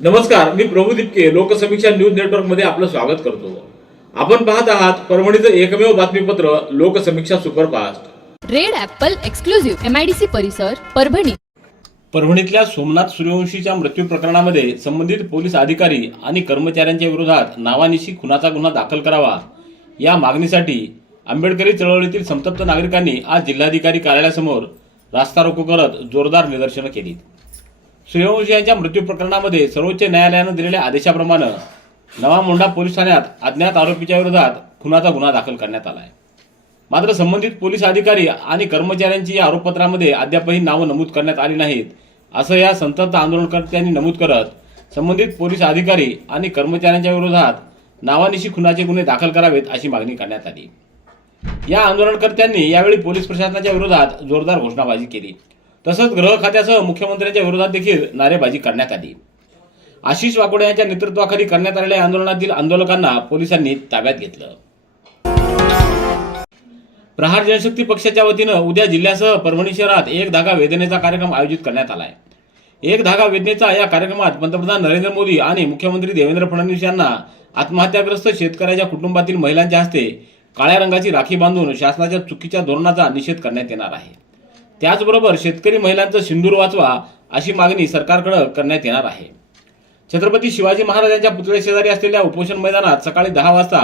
नमस्कार मी प्रभू दिपके लोकसमीक्षा न्यूज नेटवर्कमध्ये आपलं स्वागत करतो. आपण पाहत आहात परभणीचं एकमेव बातमीपत्र Loksamiksha superfast. Red apple exclusive MIDC परिसर परभणी. परभणीतल्या सोमनाथ सूर्यवंशीच्या मृत्यू प्रकरणामध्ये संबंधित पोलीस अधिकारी आणि कर्मचाऱ्यांच्या विरोधात नावानिशी खुनाचा गुन्हा दाखल करावा. या मागणीसाठी आंबेडकरी चळवळीतील संतप्त नागरिकांनी आज जिल्हाधिकारी कार्यालयासमोर रास्ता रोको करत जोरदार निदर्शनं केली सूर्यवंशी यांच्या मृत्यू प्रकरणामध्ये सर्वोच्च न्यायालयानं दिलेल्या आदेशाप्रमाणे नवा मोंढा पोलीस ठाण्यात अज्ञात आरोपीच्या विरोधात खुनाचा गुन्हा दाखल करण्यात आला आहे मात्र संबंधित पोलीस अधिकारी आणि कर्मचाऱ्यांची या आरोपपत्रामध्ये अद्यापही नावं नमूद करण्यात आली नाहीत असं या संतप्त आंदोलनकर्त्यांनी नमूद करत संबंधित पोलीस अधिकारी आणि कर्मचाऱ्यांच्या विरोधात नावानिशी खुनाचे गुन्हे दाखल करावेत अशी मागणी करण्यात आली. या आंदोलनकर्त्यांनी यावेळी पोलीस प्रशासनाच्या विरोधात जोरदार घोषणाबाजी केली. तसंच गृह खात्यासह मुख्यमंत्र्यांच्या विरोधात देखील नारेबाजी करण्यात आली. आशिष वाकोडे यांच्या नेतृत्वाखाली करण्यात आलेल्या आंदोलनातील आंदोलकांना पोलिसांनी ताब्यात घेतलं. प्रहार जनशक्ती पक्षाच्या वतीनं उद्या जिल्ह्यासह परभणी शहरात एक धागा वेदनेचा कार्यक्रम आयोजित करण्यात आला आहे एक धागा वेदनेचा या कार्यक्रमात पंतप्रधान नरेंद्र मोदी आणि मुख्यमंत्री देवेंद्र फडणवीस यांना आत्महत्याग्रस्त शेतकऱ्याच्या कुटुंबातील महिलांच्या हस्ते काळ्या रंगाची राखी बांधून शासनाच्या चुकीच्या धोरणाचा निषेध करण्यात येणार आहे. त्याचबरोबर शेतकरी महिलांचं सिंदूर वाचवा अशी मागणी सरकारकडे करण्यात येणार आहे. छत्रपती शिवाजी महाराजांच्या पुतळे शेजारी असलेल्या उपोषण मैदानात सकाळी दहा वाजता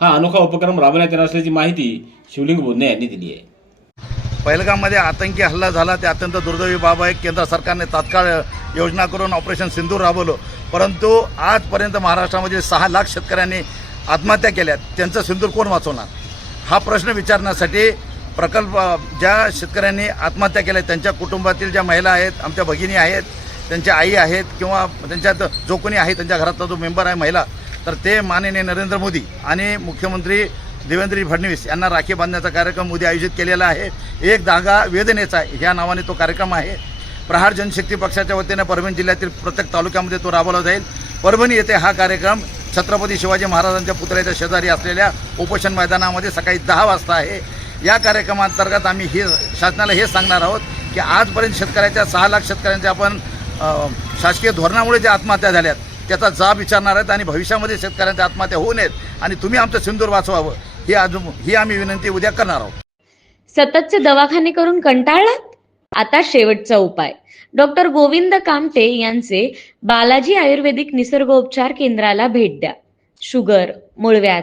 हा अनोखा उपक्रम राबवण्यात येणार असल्याची माहिती शिवलिंग बोधने यांनी दिली आहे. पहिलगाममध्ये आतंकी हल्ला झाला. ते अत्यंत दुर्दैवी बाब आहे. केंद्र सरकारने तात्काळ योजना करून ऑपरेशन सिंदूर राबवलं. परंतु आजपर्यंत महाराष्ट्रामध्ये सहा लाख शेतकऱ्यांनी आत्महत्या केल्या. त्यांचं सिंदूर कोण वाचवणार? हा प्रश्न विचारण्यासाठी प्रकल्प ज्या शेतकऱ्यांनी आत्महत्या केल्या त्यांच्या कुटुंबातील ज्या महिला आहेत आमच्या भगिनी आहेत त्यांच्या आई आहेत किंवा त्यांच्यात जो कोणी आहे त्यांच्या घरातला जो मेंबर आहे महिला तर ते माननीय नरेंद्र मोदी आणि मुख्यमंत्री देवेंद्र फडणवीस यांना राखी बांधण्याचा कार्यक्रम उद्या आयोजित केलेला आहे. एक धागा वेदनेचा ह्या नावाने तो कार्यक्रम आहे. प्रहार जनशक्ती पक्षाच्या वतीने परभणी जिल्ह्यातील प्रत्येक तालुक्यामध्ये तो राबवला जाईल. परभणी येथे हा कार्यक्रम छत्रपती शिवाजी महाराजांच्या पुतळ्याच्या शेजारी असलेल्या उपोषण मैदानामध्ये सकाळी दहा वाजता आहे. या कार्यक्रमांतर्गत आम्ही हे शासनाला हे सांगणार आहोत की आजपर्यंत शेतकऱ्याच्या सहा लाख शेतकऱ्यांच्या आपण शासकीय धोरणामुळे ज्या आत्महत्या झाल्यात त्याचा जाब विचारणार आहेत आणि भविष्यामध्ये शेतकऱ्यांच्या आत्महत्या होऊ नयेत आणि तुम्ही आमचं सिंदूर वाचवावं ही अजून ही आम्ही विनंती उद्या करणार आहोत. सततचे दवाखाने करून कंटाळलात? आता शेवटचा उपाय. डॉक्टर गोविंद कामटे यांचे बालाजी आयुर्वेदिक निसर्गोपचार केंद्राला भेट द्या. शुगर मूळव्याध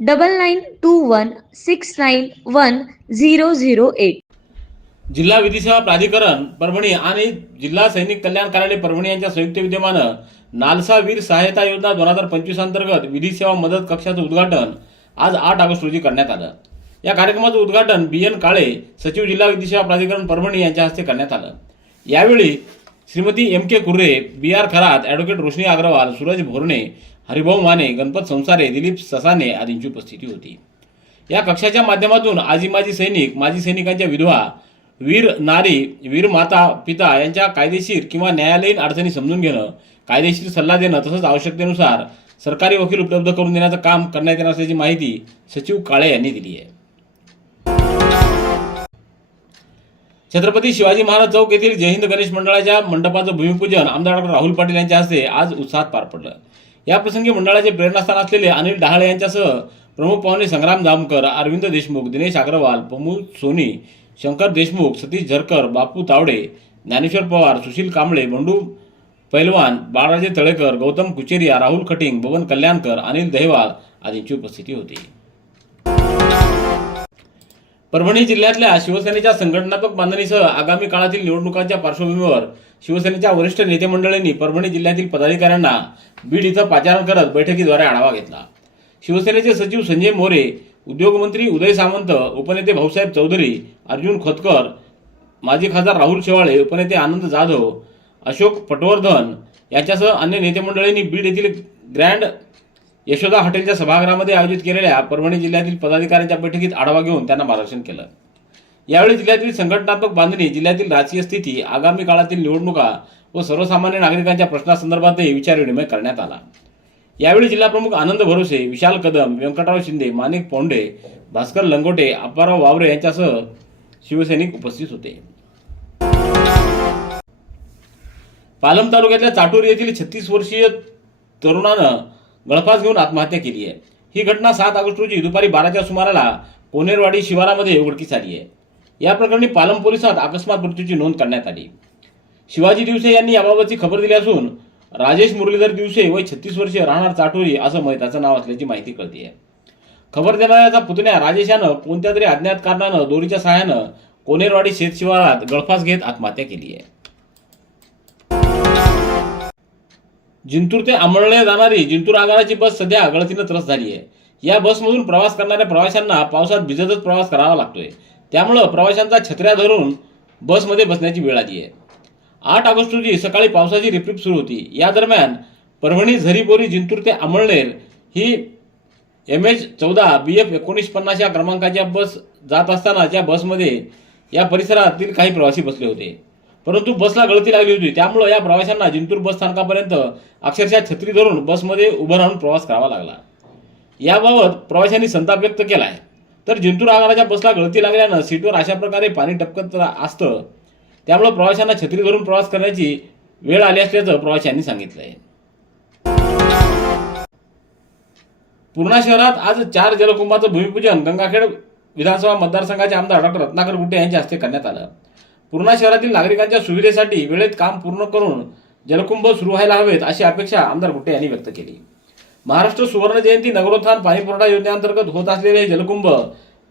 double nine two one six nine one zero zero eight जिल्हा विधी सेवा प्राधिकरण परभणी आणि जिल्हा सैनिक कल्याण कार्यालय परभणी यांच्या संयुक्त विद्यमानं नालसा वीर सहायता योजना दोन हजार पंचवीस अंतर्गत विधी सेवा मदत कक्षाचं उद्घाटन आज आठ ऑगस्ट रोजी करण्यात आलं. या कार्यक्रमाचं उद्घाटन बी एन काळे सचिव जिल्हा विधी सेवा प्राधिकरण परभणी यांच्या हस्ते करण्यात आलं. यावेळी Shrimati M K Kurre B R Kharat advocate Roshni Agrawal Suraj Bhorne Haribhau Mane Ganpat Sansare Dilip Sasane आदींची उपस्थिती होती. या कक्षाच्या माध्यमातून आजी माजी सैनिक माजी सैनिकांच्या विधवा वीर नारी वीर माता पिता यांच्या कायदेशीर किंवा न्यायालयीन अडचणी समजून घेणं कायदेशीर सल्ला देणं तसंच आवश्यकतेनुसार सरकारी वकील उपलब्ध करून देण्याचं काम करण्यात येणार असल्याची माहिती सचिव काळे यांनी दिली आहे. छत्रपती शिवाजी महाराज चौक येथील जय हिंद गणेश मंडळाच्या मंडपाचं भूमिपूजन आमदार डॉक्टर राहुल पाटील यांच्या हस्ते आज उत्साहात पार पडलं. या प्रसंगी मंडळाचे प्रेरणास्थान असलेले अनिल डहाळे यांच्यासह प्रमुख पाहुणे संग्राम जामकर अरविंद देशमुख दिनेश अग्रवाल प्रमोद सोनी शंकर देशमुख सतीश झरकर बापू तावडे ज्ञानेश्वर पवार सुशील कांबळे बंडू पैलवान बाळराजे तळेकर गौतम कुचेरिया राहुल खटिंग बबन कल्याणकर अनिल दहेवाल आदींची उपस्थिती होती. परभणी जिल्ह्यातल्या शिवसेनेच्या संघटनात्मक बांधणीसह आगामी काळातील निवडणुकांच्या पार्श्वभूमीवर शिवसेनेच्या वरिष्ठ नेते मंडळींनी परभणी जिल्ह्यातील पदाधिकाऱ्यांना बीड इथं पाचारण करत बैठकीद्वारे आढावा घेतला. शिवसेनेचे सचिव संजय मोरे उद्योगमंत्री उदय सामंत उपनेते भाऊसाहेब चौधरी अर्जुन खोतकर माजी खासदार राहुल शेवाळे उपनेते आनंद जाधव अशोक पटवर्धन याच्यासह अन्य नेते मंडळींनी बीड येथील ग्रँड यशोदा हॉटेलच्या सभागृहामध्ये आयोजित केलेल्या परभणी जिल्ह्यातील पदाधिकाऱ्यांच्या बैठकीत आढावा घेऊन त्यांना मार्गदर्शन केलं. यावेळी जिल्ह्यातील संघटनात्मक बांधणी जिल्ह्यातील राजकीय स्थिती आगामी काळातील निवडणुका व सर्वसामान्य नागरिकांच्या प्रश्नासंदर्भातही विचारविनिमय करण्यात आला. यावेळी जिल्हाप्रमुख आनंद भरोसे विशाल कदम व्यंकटराव शिंदे माणिक पोंडे भास्कर लंगोटे अप्पाराव वावरे यांच्यासह शिवसैनिक उपस्थित होते. पालम तालुक्यातल्या चाटूर येथील छत्तीस वर्षीय तरुणानं गळफास घेऊन आत्महत्या केली आहे. ही घटना सात ऑगस्ट रोजी दुपारी बाराच्या सुमाराला कोनेरवाडी शिवारामध्ये उघडकीस आली आहे. या प्रकरणी पालम पोलिसात अकस्मात मृत्यूची नोंद करण्यात आली. शिवाजी दिवसे यांनी याबाबतची खबर दिली असून राजेश मुरलीधर दिवसे वय छत्तीस वर्षीय राहणार चाटोरी असं मयताचं नाव असल्याची माहिती कळते खबर देणाऱ्याचा पुतण्या राजेश यानं कोणत्या तरी अज्ञात कारणानं दोरीच्या सहाय्यानं कोनेरवाडी शेत शिवारात गळफास घेत आत्महत्या केली आहे जिंतूर ते अंमळणे जाणारी जिंतूर आगाराची बस सध्या गळतीनं त्रस्त झाली आहे. या बसमधून प्रवास करणाऱ्या प्रवाशांना पावसात भिजतच प्रवास करावा लागतोय. त्यामुळं प्रवाशांचा छत्र्या धरून बसमध्ये बसण्याची वेळ आली आहे. आठ ऑगस्ट रोजी सकाळी पावसाची रिपरिप सुरू होती. या दरम्यान परभणी झरीबोरी जिंतूर ते अमळनेर ही एम एच चौदा बी एफ एकोणीस पन्नास या क्रमांकाच्या बस जात असताना त्या बसमध्ये या परिसरातील काही प्रवासी बसले होते. परंतु बसला गळती लागली होती. त्यामुळं या प्रवाशांना जिंतूर बस स्थानकापर्यंत अक्षरशः छत्री धरून बसमध्ये उभं राहून प्रवास करावा लागला. याबाबत प्रवाशांनी संताप व्यक्त केला आहे. तर जिंतूर आगाराच्या बसला गळती लागल्यानं सीटवर अशा प्रकारे पाणी टपकत असतं. त्यामुळं प्रवाशांना छत्री धरून प्रवास करण्याची वेळ आली असल्याचं प्रवाशांनी सांगितलं आहे पूर्णा शहरात आज चार जलकुंभाचं भूमिपूजन गंगाखेड विधानसभा मतदारसंघाचे आमदार डॉक्टर रत्नाकर गुट्टे यांच्या हस्ते करण्यात आलं. पूर्णा शहरातील नागरिकांच्या सुविधेसाठी वेळेत काम पूर्ण करून जलकुंभ सुरू व्हायला हवेत अशी अपेक्षा आमदार गुट्टे यांनी व्यक्त केली. महाराष्ट्र सुवर्ण जयंती नगरोत्थान पाणीपुरवठा योजनेअंतर्गत होत असलेले हे जलकुंभ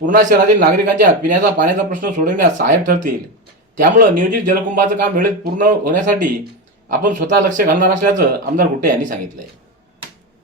पूर्णा शहरातील नागरिकांच्या पिण्याचा पाण्याचा प्रश्न सोडविण्यास सहाय्यक ठरतील. त्यामुळं नियोजित जलकुंभाचं काम वेळेत पूर्ण होण्यासाठी आपण स्वतः लक्ष घालणार असल्याचं आमदार गुट्टे यांनी सांगितलंय.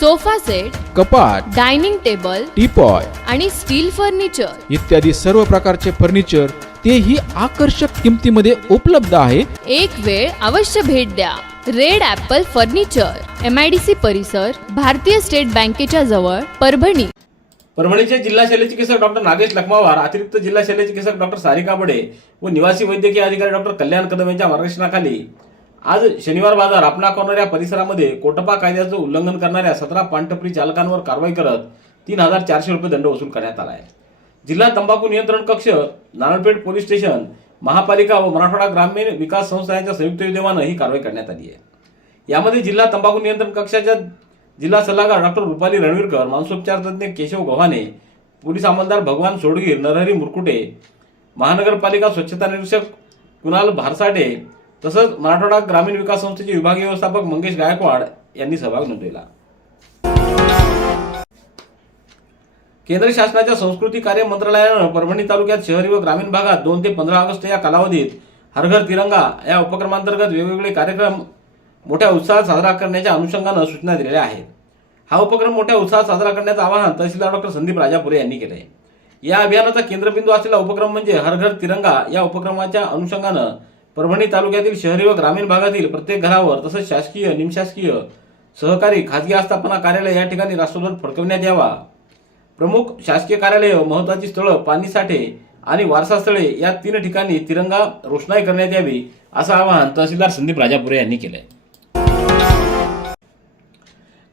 sofa set कपाट डायनिंग टेबल टीपॉय आणि स्टील फर्निचर. इत्यादी सर्व प्रकारचे फर्निचर तेही आकर्षक किमतीमध्ये उपलब्ध आहे. एक वेळ अवश्य भेट द्या. Red apple furniture M I D C परिसर भारतीय स्टेट बँकेच्या जवळ परभणी. परभणीचे जिल्हा शल्यचिकित्सक डॉक्टर नागेश लखमावार अतिरिक्त जिल्हा शल्यचिकित्सक डॉक्टर सारिका बडे व निवासी वैद्यकीय अधिकारी डॉक्टर कल्याण कदम यांच्या मार्गदर्शनाखाली आज शनिवार बाजार आपणा कॉर्नर या परिसरामध्ये कोटपा कायद्याचं उल्लंघन करणाऱ्या सतरा पानटपरी चालकांवर कारवाई करत तीन हजार चारशे रुपये दंड वसूल करण्यात आला आहे जिल्हा तंबाखू नियंत्रण कक्ष नारळपेठ पोलीस स्टेशन महापालिका व मराठवाडा ग्रामीण विकास संस्था यांच्या संयुक्त विद्यमानं ही कारवाई करण्यात आली आहे. यामध्ये जिल्हा तंबाखू नियंत्रण कक्षाच्या जिल्हा सल्लागार डॉक्टर रुपाली रणवीरकर मानसोपचार तज्ज्ञ केशव गव्हाणे पोलीस अंमलदार भगवान सोडगीर नरहरी मुरकुटे महानगरपालिका स्वच्छता निरीक्षक कुणाल भारसाटे तसंच मराठवाडा ग्रामीण विकास संस्थेचे विभागीय व्यवस्थापक मंगेश गायकवाड यांनी सहभाग नोंदवला. केंद्र शासनाच्या संस्कृती कार्य मंत्रालयानं परभणी तालुक्यात शहरी व ग्रामीण भागात दोन ते पंधरा ऑगस्ट या कालावधीत हर घर तिरंगा या उपक्रमांतर्गत वेगवेगळे कार्यक्रम मोठ्या उत्साहात साजरा करण्याच्या अनुषंगानं सूचना दिलेल्या आहेत. हा उपक्रम मोठ्या उत्साहात साजरा करण्याचं आवाहन तहसीलदार डॉक्टर संदीप राजापुरे यांनी केलंय. या अभियानाचा केंद्रबिंदू असलेला उपक्रम म्हणजे हर घर तिरंगा या उपक्रमाच्या अनुषंगानं परभणी तालुक्यातील शहरी व ग्रामीण भागातील प्रत्येक घरावर तसंच शासकीय निमशासकीय सहकारी खाजगी आस्थापना कार्यालय या ठिकाणी राष्ट्रध्वज फडकविण्यात यावा. प्रमुख शासकीय कार्यालय महत्वाची स्थळं पाणी साठे आणि वारसा स्थळे या तीन ठिकाणी तिरंगा रोषणाई करण्यात यावी असं आवाहन तहसीलदार संदीप राजापुरे यांनी केलंय.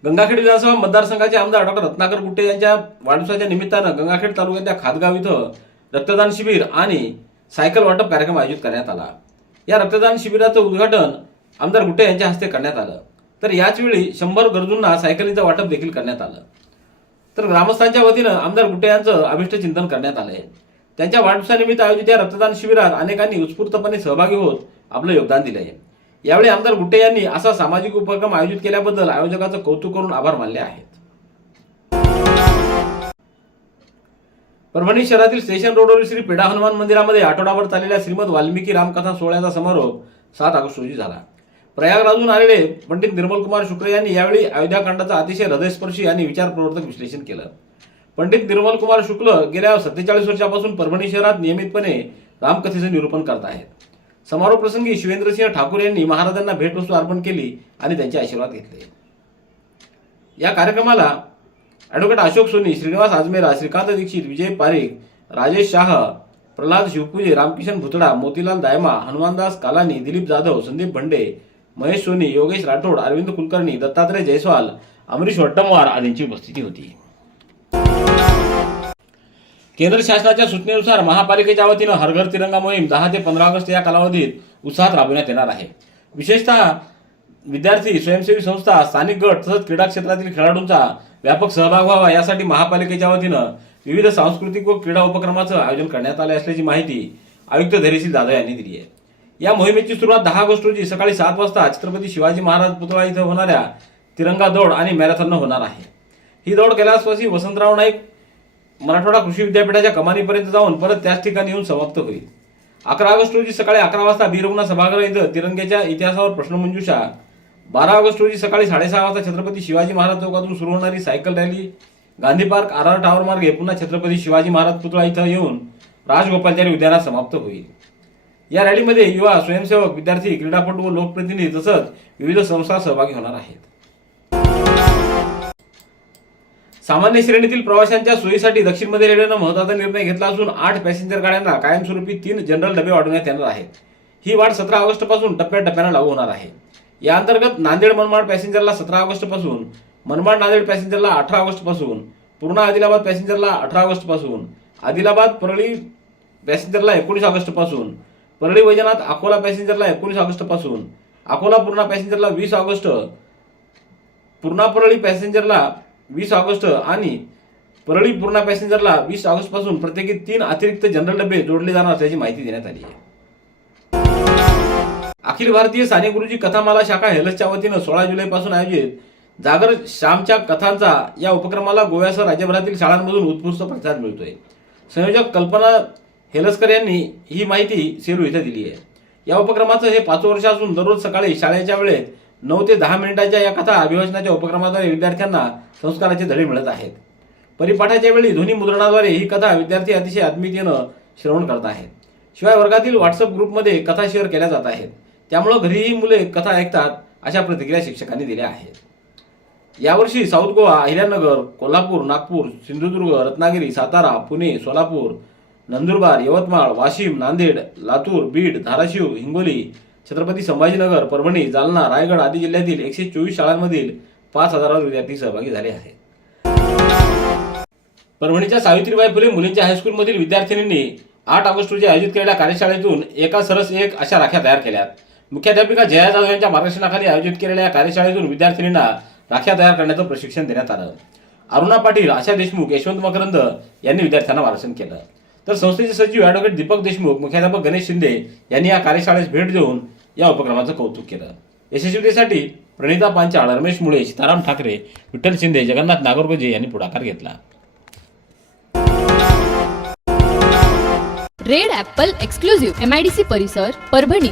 गंगाखेड विधानसभा मतदारसंघाचे आमदार डॉक्टर रत्नाकर गुट्टे यांच्या वाढदिवसाच्या निमित्तानं गंगाखेड तालुक्यातल्या खातगाव इथं रक्तदान शिबिर आणि सायकल वाटप कार्यक्रम आयोजित करण्यात आला. या रक्तदान शिबिराचं उद्घाटन आमदार गुट्टे यांच्या हस्ते करण्यात आलं. तर याचवेळी शंभर गरजूंना सायकलीचं वाटप देखील करण्यात आलं. तर ग्रामस्थांच्या वतीनं आमदार गुट्टे यांचं अभिष्ट चिंतन करण्यात आलंय. त्यांच्या वाढदिवसानिमित्त आयोजित या रक्तदान शिबिरात अनेकांनी उत्स्फूर्तपणे सहभागी होत आपलं योगदान दिलंय. यावेळी आमदार गुट्टे यांनी असा सामाजिक उपक्रम आयोजित केल्याबद्दल आयोजकाचं कौतुक करून आभार मानले आहेत. परभणी शहरातील स्टेशन रोडवरील श्री पेढा हनुमान मंदिरामध्ये आठवडाभर चाललेल्या श्रीमद वाल्मिकी रामकथा सोहळ्याचा समारोप सात ऑगस्ट रोजी झाला. प्रयागराजून आलेले पंडित निर्मल कुमार शुक्र यांनी यावेळी अयोध्याकांडाचा अतिशय हृदयस्पर्शी आणि विचारप्रवर्तक विश्लेषण केलं. पंडित निर्मल कुमार शुक्ल गेल्या सत्तेचाळीस वर्षापासून परभणी शहरात नियमितपणे रामकथेचं निरूपण करत आहेत. समारोप प्रसंगी शिवेंद्रसिंह ठाकूर यांनी महाराजांना भेटवस्तू अर्पण केली आणि त्यांचे आशीर्वाद घेतले. या कार्यक्रमाला ॲडव्होकेट अशोक सोनी श्रीनिवास आजमेरा श्रीकांत दीक्षित विजय पारिक राजेश शाह प्रल्हाद शिवपुजे रामकिशन भुतडा मोतीलाल दायमा हनुमानदास कालानी दिलीप जाधव संदीप भंडे महेश सोनी योगेश राठोड अरविंद कुलकर्णी दत्तात्रय जयस्वाल अमरीश वट्टमवार आदींची उपस्थिती होती. केंद्र शासनाच्या सूचनेनुसार महापालिकेच्या वतीनं हरघर तिरंगा मोहीम दहा ते पंधरा ऑगस्ट या कालावधीत उत्साहात राबविण्यात येणार आहे. विशेषतः विद्यार्थी स्वयंसेवी संस्था स्थानिक गट तसंच क्रीडा क्षेत्रातील खेळाडूंचा व्यापक सहभाग व्हावा यासाठी महापालिकेच्या वतीनं विविध सांस्कृतिक व क्रीडा उपक्रमाचं आयोजन करण्यात आले असल्याची माहिती आयुक्त धैर्यशील जाधव यांनी दिली आहे. या मोहिमेची सुरुवात दहा ऑगस्ट रोजी सकाळी सात वाजता छत्रपती शिवाजी महाराज पुतळा इथं होणाऱ्या तिरंगा दौड आणि मॅरेथॉननं होणार आहे. ही दौड कैलासवासी वसंतराव नाईक मराठवाडा कृषी विद्यापीठाच्या कमानीपर्यंत जाऊन परत त्याच ठिकाणी येऊन समाप्त होईल. अकरा ऑगस्ट रोजी सकाळी अकरा वाजता बीरगुणा सभागृह इथं तिरंग्याच्या इतिहासावर प्रश्नमंजुषा बारा ऑगस्ट रोजी सकाळी साडेसहा वाजता छत्रपती शिवाजी महाराज चौकातून सुरू होणारी cycle rally Gandhi park R R tower मार्गे पुन्हा छत्रपती शिवाजी महाराज पुतळा इथं येऊन राजगोपालचारी उद्यानात समाप्त होईल. या रॅलीमध्ये युवा स्वयंसेवक विद्यार्थी क्रीडापटू व लोकप्रतिनिधी तसंच विविध संस्था सहभागी होणार आहेत. सामान्य श्रेणीतील प्रवाशांच्या सोयीसाठी दक्षिण मध्य रेल्वेनं महत्त्वाचा निर्णय घेतला असून आठ पॅसेंजर गाड्यांना कायमस्वरूपी तीन जनरल डबे वाढवण्यात येणार आहेत. ही वाढ सतरा ऑगस्टपासून टप्प्याटप्प्यानं लागू होणार आहे. या अंतर्गत नांदेड मनमाड पॅसेंजरला सतरा ऑगस्टपासून मनमाड नांदेड पॅसेंजरला अठरा ऑगस्टपासून पूर्णा आदिलाबाद पॅसेंजरला अठरा ऑगस्टपासून आदिलाबाद परळी पॅसेंजरला एकोणीस ऑगस्टपासून परळी वैजनाथ अकोला पॅसेंजरला एकोणीस ऑगस्टपासून अकोला पूर्णा पॅसेंजरला वीस ऑगस्ट पूर्णा परळी पॅसेंजरला वीस ऑगस्ट आणि परळी पूर्णा पॅसेंजरला वीस ऑगस्टपासून प्रत्येकी तीन अतिरिक्त जनरल डबे जोडले जाणार असल्याची माहिती देण्यात आली आहे. अखिल भारतीय साने गुरुजी कथामाला शाखा हेलसच्या वतीनं सोळा जुलै पासून आयोजित जागर श्यामच्या कथांचा या उपक्रमाला गोव्यासह राज्यभरातील शाळांमधून उत्कृष्ट प्रतिसाद मिळतोय. संयोजक कल्पना हेलसकर यांनी ही माहिती सेलू इथं दिली आहे. या उपक्रमाचं हे पाच वर्ष असून दररोज सकाळी शाळेच्या वेळेत नऊ ते दहा मिनिटाच्या या कथा अभिवाचनाच्या उपक्रमाद्वारे विद्यार्थ्यांना संस्काराचे धडे मिळत आहेत. परिपाठाच्या वेळी ध्वनी मुद्रणाद्वारे ही कथा विद्यार्थी अतिशय आत्मीयतेनं श्रवण करत आहेत. शिवाय वर्गातील व्हॉट्सअप ग्रुपमध्ये कथा शेअर केल्या जात आहेत. त्यामुळं घरीही मुले कथा ऐकतात अशा प्रतिक्रिया शिक्षकांनी दिल्या आहेत. यावर्षी साऊथ गोवा अहिल्यानगर कोल्हापूर नागपूर सिंधुदुर्ग रत्नागिरी सातारा पुणे सोलापूर नंदुरबार यवतमाळ वाशिम नांदेड लातूर बीड धाराशिव हिंगोली छत्रपती संभाजीनगर परभणी जालना रायगड आदी जिल्ह्यातील एकशे चोवीस शाळांमधील पाच हजारावर विद्यार्थी सहभागी झाले आहेत. परभणीच्या सावित्रीबाई फुले मुलींच्या हायस्कूलमधील विद्यार्थिनींनी आठ ऑगस्ट रोजी आयोजित केलेल्या कार्यशाळेतून एका सरस एक अशा राख्या तयार केल्यात. मुख्याध्यापिका जया जाधव यांच्या मार्गदर्शनाखाली आयोजित केलेल्या या कार्यशाळेतून विद्यार्थिनींना राख्या तयार करण्याचं प्रशिक्षण देण्यात आलं. अरुणा पाटील आशा देशमुख यशवंत मकरंद यांनी विद्यार्थ्यांना मार्गदर्शन केलं. तर संस्थेचे सचिव ॲडव्होकेट दीपक देशमुख मुख्याध्यापक गणेश शिंदे यांनी या कार्यशाळेस भेट देऊन या उपक्रमाचं कौतुक केलं. यशस्वीतेसाठी प्रणिता पांचाळ रमेश मुळे सीताराम ठाकरे विठ्ठल शिंदे जगन्नाथ नागरगोजे यांनी पुढाकार घेतला. रेड ॲपल एक्सक्लुझिव्ह एमआयडीसी परिसर परभणी.